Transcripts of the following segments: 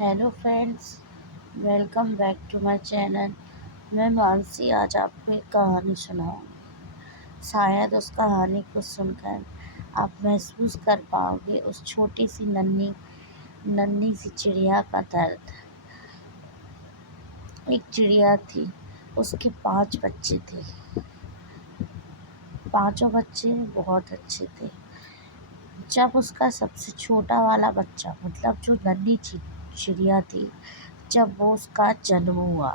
Hello friends, welcome back to my channel. मैं मानसी आज आपको एक कहानी सुनाऊंगी। शायद उस कहानी को सुनकर आप महसूस कर पाओगे उस छोटी सी नन्ही नन्ही सी चिड़िया का दर्द। एक चिड़िया थी, उसके 5 बच्चे थे। पांचों बच्चे बहुत अच्छे थे। जब उसका सबसे छोटा वाला बच्चा मतलब जो नन्ही चिड़िया थी, जब वो उसका जन्म हुआ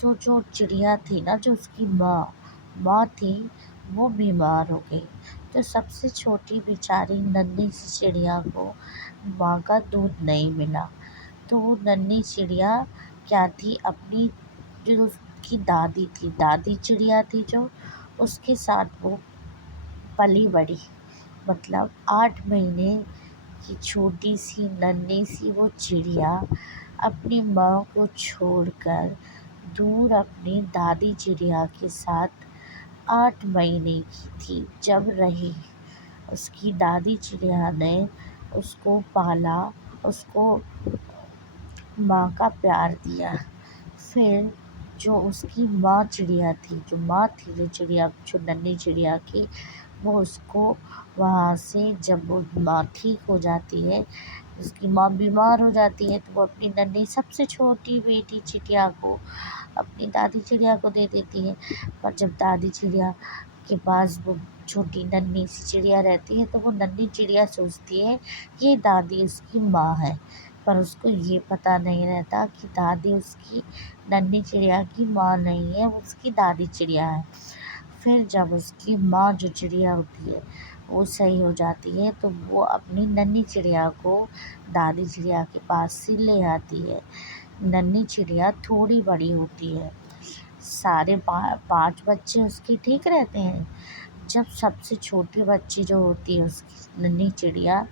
तो जो चिड़िया थी ना, जो उसकी माँ थी, वो बीमार हो गई। तो सबसे छोटी बेचारी नन्ही सी चिड़िया को माँ का दूध नहीं मिला। तो वो नन्ही चिड़िया क्या थी, अपनी जो उसकी दादी थी, दादी चिड़िया थी जो, उसके साथ वो पली बड़ी। मतलब 8 महीने की छोटी सी नन्ही सी वो चिड़िया अपनी माँ को छोड़कर दूर अपनी दादी चिड़िया के साथ 8 महीने की थी जब रही। उसकी दादी चिड़िया ने उसको पाला, उसको माँ का प्यार दिया। फिर जो उसकी माँ चिड़िया थी, जो माँ थी, जो चिड़िया, जो नन्ही चिड़िया की, वो उसको वहाँ से जब वो माँ ठीक हो जाती है, उसकी माँ बीमार हो जाती है, तो वो अपनी नन्ही सबसे छोटी बेटी चिड़िया को अपनी दादी चिड़िया को दे देती है। पर जब दादी चिड़िया के पास वो छोटी नन्ही सी चिड़िया रहती है, तो वो नन्ही चिड़िया सोचती है कि ये दादी उसकी माँ है। पर उसको ये पता नहीं रहता कि दादी उसकी नन्ही चिड़िया की माँ नहीं है, वो उसकी दादी चिड़िया है। फिर जब उसकी माँ जो चिड़िया होती है वो सही हो जाती है, तो वो अपनी नन्ही चिड़िया को दादी चिड़िया के पास से ले आती है। नन्ही चिड़िया थोड़ी बड़ी होती है, सारे 5 बच्चे उसके ठीक रहते हैं। जब सबसे छोटी बच्ची जो होती है उसकी नन्ही चिड़िया,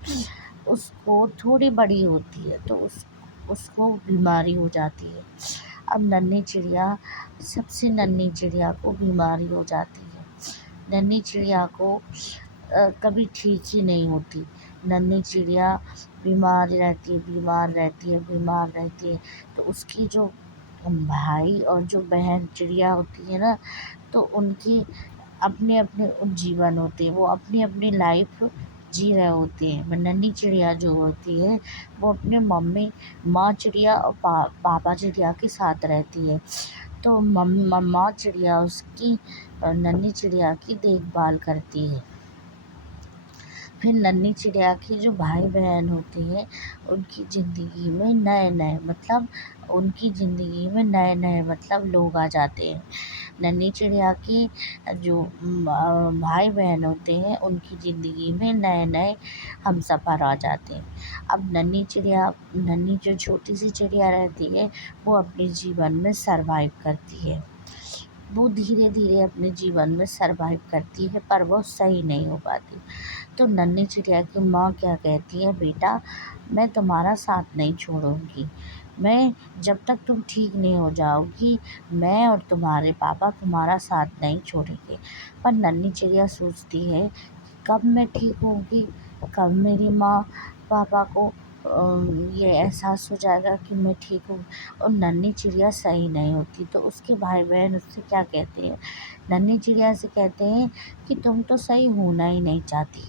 उसको थोड़ी बड़ी होती है, तो उसको बीमारी हो जाती है। अब नन्ही चिड़िया, सबसे नन्ही चिड़िया को बीमारी हो जाती है। नन्ही चिड़िया को कभी ठीक ही नहीं होती। नन्ही चिड़िया बीमार रहती है, बीमार रहती है, बीमार रहती है। तो उसकी जो भाई और जो बहन चिड़िया होती है ना, तो उनके अपने अपने जीवन होते हैं, वो अपनी अपनी लाइफ जी रहे होते हैं। पर नन्ही चिड़िया जो होती है वो अपने माँ चिड़िया और पापा चिड़िया के साथ रहती है। तो माँ चिड़िया उसकी नन्ही चिड़िया की देखभाल करती है। फिर नन्ही चिड़िया के जो भाई बहन होते हैं, उनकी ज़िंदगी में नए नए मतलब लोग आ जाते हैं। नन्ही चिड़िया की जो भाई बहन होते हैं, उनकी ज़िंदगी में नए नए हमसफ़र आ जाते हैं। अब नन्ही जो छोटी सी चिड़िया रहती है, वो अपने जीवन में सरवाइव करती है। वो धीरे धीरे अपने जीवन में सरवाइव करती है, पर वो सही नहीं हो पाती। तो नन्ही चिड़िया की माँ क्या कहती है, बेटा मैं तुम्हारा साथ नहीं छोड़ूंगी, मैं जब तक तुम ठीक नहीं हो जाओगी, मैं और तुम्हारे पापा तुम्हारा साथ नहीं छोड़ेंगे। पर नन्ही चिड़िया सोचती है कि कब मैं ठीक होगी, कब मेरी माँ पापा को ये एहसास हो जाएगा कि मैं ठीक हूँ। और नन्ही चिड़िया सही नहीं होती, तो उसके भाई बहन उससे क्या कहते हैं, नन्ही चिड़िया से कहते हैं कि तुम तो सही होना ही नहीं चाहती,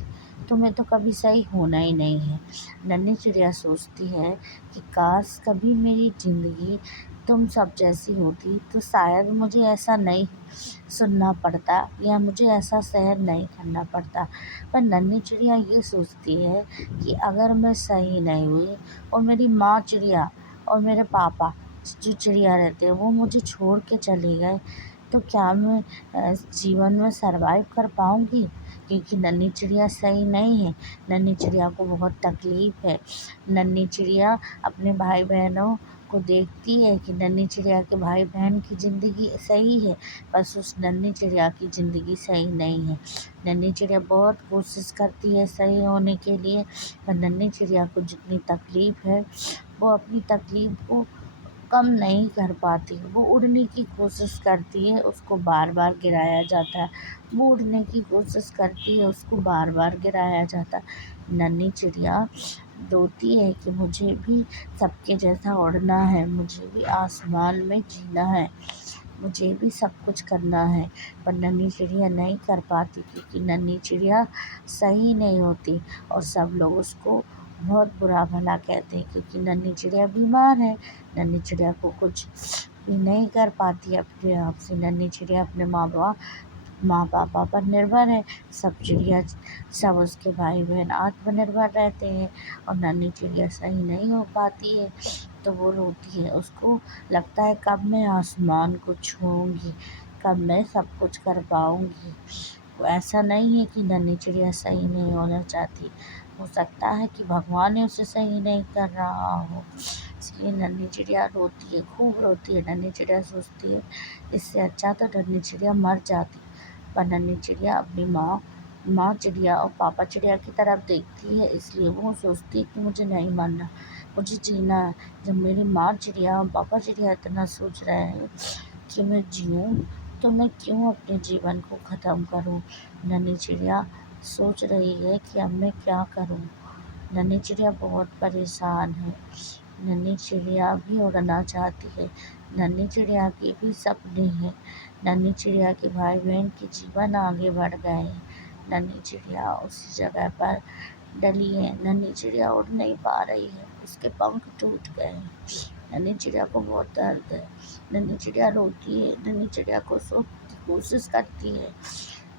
तुम्हें तो कभी सही होना ही नहीं है। नन्ही चिड़िया सोचती है कि काश कभी मेरी ज़िंदगी तुम सब जैसी होती, तो शायद मुझे ऐसा नहीं सुनना पड़ता या मुझे ऐसा सहन नहीं करना पड़ता। पर नन्ही चिड़िया ये सोचती है कि अगर मैं सही नहीं हुई और मेरी माँ चिड़िया और मेरे पापा जो चिड़िया रहते हैं वो मुझे छोड़ के चले गए, तो क्या मैं जीवन में सरवाइव कर पाऊँगी। क्योंकि नन्ही चिड़िया सही नहीं है, नन्ही चिड़िया को बहुत तकलीफ़ है। नन्ही चिड़िया अपने भाई बहनों को देखती है कि नन्ही चिड़िया के भाई बहन की ज़िंदगी सही है, बस उस नन्ही चिड़िया की ज़िंदगी सही नहीं है। नन्ही चिड़िया बहुत कोशिश करती है सही होने के लिए, पर नन्ही चिड़िया को जितनी तकलीफ़ है, वो अपनी तकलीफ़ को कम नहीं कर पाती। वो उड़ने की कोशिश करती है, उसको बार बार गिराया जाता है। वो उड़ने की कोशिश करती है, उसको बार बार गिराया जाता है। नन्ही चिड़िया روتی ہے کہ مجھے بھی سب کے جیسا اڑنا ہے، مجھے بھی آسمان میں جینا ہے، مجھے بھی سب کچھ کرنا ہے۔ پر ننھی چڑیا نہیں کر پاتی، کیونکہ ننھی چڑیا صحیح نہیں ہوتی اور سب لوگ اس کو بہت برا بھلا کہتے ہیں، کیونکہ ننھی چڑیا بیمار ہے۔ ننھی چڑیا کو کچھ بھی نہیں کر پاتی اپنے آپ سے۔ ننھی چڑیا اپنے ماں پاپا پر نربھر ہے۔ سب اس کے بھائی بہن آتم نربھر رہتے ہیں، اور ننھی چڑیا صحیح نہیں ہو پاتی ہے تو وہ روتی ہے۔ اس کو لگتا ہے کب میں آسمان کو چھوؤں گی، کب میں سب کچھ کر پاؤں گی۔ ایسا نہیں ہے کہ ننھی چڑیا صحیح نہیں ہونا چاہتی، ہو سکتا ہے کہ بھگوان ہی اسے صحیح نہیں کر رہا ہو، اس لیے ننھی چڑیا روتی ہے، خوب روتی ہے۔ ننھی چڑیا سوچتی ہے اس سے اچھا تو ننھی چڑیا مر جاتی، پر ننھی چڑیا اپنی ماں چڑیا اور پاپا چڑیا کی طرف دیکھتی ہے، اس لیے وہ سوچتی ہے کہ مجھے نہیں مرنا، مجھے جینا ہے۔ جب میری ماں چڑیا اور پاپا چڑیا اتنا سوچ رہے ہیں کہ میں جیوں، تو میں کیوں اپنے جیون کو ختم کروں۔ ننھی چڑیا سوچ رہی ہے کہ اب میں کیا کروں۔ ننھی چڑیا بہت پریشان ہے۔ ننھی چڑیا بھی اڑنا چاہتی ہے، ننھی چڑیا کے بھی سپنے ہیں، ننھی چڑیا کے بھائی بہن کے جیون آگے بڑھ گئے ہیں، ننھی چڑیا اسی جگہ پر ڈلی ہے۔ ننھی چڑیا اڑ نہیں پا رہی ہے، اس کے پنکھ ٹوٹ گئے ہیں۔ ننھی چڑیا کو بہت درد ہے، ننھی چڑیا روتی ہے، ننھی چڑیا کو سونے کی کوشش کرتی ہے،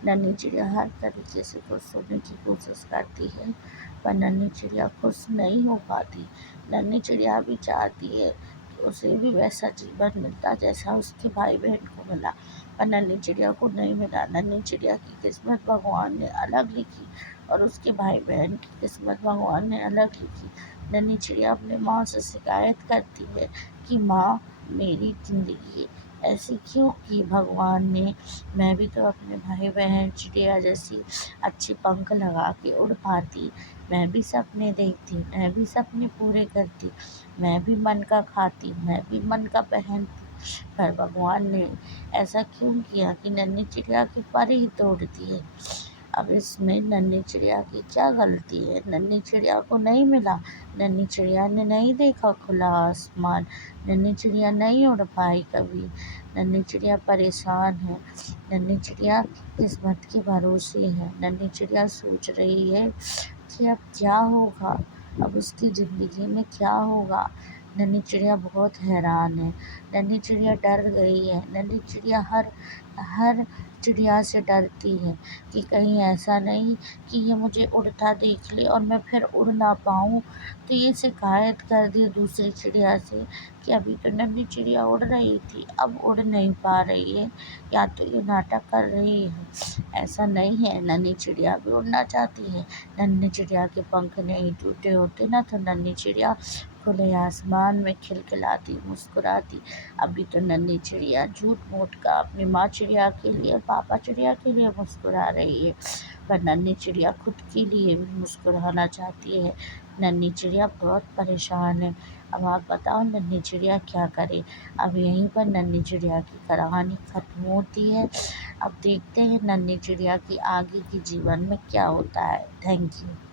ننھی چڑیا ہر طریقے سے خوش ہونے کی کوشش کرتی ہے، پر ننھی چڑیا خوش نہیں ہو پاتی۔ ننھی چڑیا بھی چاہتی ہے کہ اسے بھی ویسا جیون ملتا جیسا اس کے بھائی بہن کو ملا، پر ننھی چڑیا کو نہیں ملا۔ ننھی چڑیا کی قسمت بھگوان نے الگ لکھی اور اس کے بھائی بہن کی قسمت بھگوان نے الگ لکھی۔ ننھی چڑیا اپنے ماں سے شکایت کرتی ہے کہ ماں، میری زندگی ایسی کیوں کی بھگوان نے؟ میں بھی تو اپنے بھائی بہن چڑیا جیسی اچھی پنکھ لگا کے اڑ پاتی، میں بھی سپنے دیکھتی، میں بھی سپنے پورے کرتی، میں بھی من کا کھاتی، میں بھی من کا پہنتی، پر بھگوان نے ایسا کیوں کیا کہ ننھی چڑیا کے پر ہی توڑ دیے۔ اب اس میں ننھی چڑیا کی کیا غلطی ہے؟ ننھی چڑیا کو نہیں ملا، ننھی چڑیا نے نہیں دیکھا کھلا آسمان، ننھی چڑیا نہیں اڑ پائی کبھی، ننھی چڑیا پریشان ہے، ننھی چڑیا قسمت کے بھروسے ہے۔ ننھی چڑیا سوچ رہی ہے کہ اب کیا ہوگا، اب اس کی زندگی میں کیا ہوگا۔ ننھی چڑیا بہت حیران ہے، ننھی چڑیا ڈر گئی ہے، ننھی چڑیا ہر چڑیا سے ڈرتی ہے کہ کہیں ایسا نہیں کہ یہ مجھے اڑتا دیکھ لے اور میں پھر اڑ نہ پاؤں، تو یہ شکایت کر دے دوسری چڑیا سے کہ ابھی تو ننھی چڑیا اڑ رہی تھی، اب اڑ نہیں پا رہی ہے، یا تو یہ ناٹک کر رہی ہے۔ ایسا نہیں ہے، ننھی چڑیا بھی اڑنا چاہتی ہے، ننھی چڑیا کے پنکھ نہیں ٹوٹے ہوتے نا تو ننھی چڑیا کھلے آسمان میں کھلکھلاتی، مسکراتی۔ ابھی تو ننھی چڑیا جھوٹ موٹ کا اپنی ماں چڑیا کے لیے، پاپا چڑیا کے لیے مسکرا رہی ہے، پر ننھی چڑیا خود کے لیے بھی مسکرانا چاہتی ہے۔ ننھی چڑیا بہت پریشان ہے۔ اب آپ بتاؤ ننھی چڑیا کیا کرے؟ اب یہیں پر ننھی چڑیا کی کہانی ختم ہوتی ہے۔ اب دیکھتے ہیں ننھی چڑیا کی آگے کی جیون میں کیا ہوتا ہے۔ Thank you.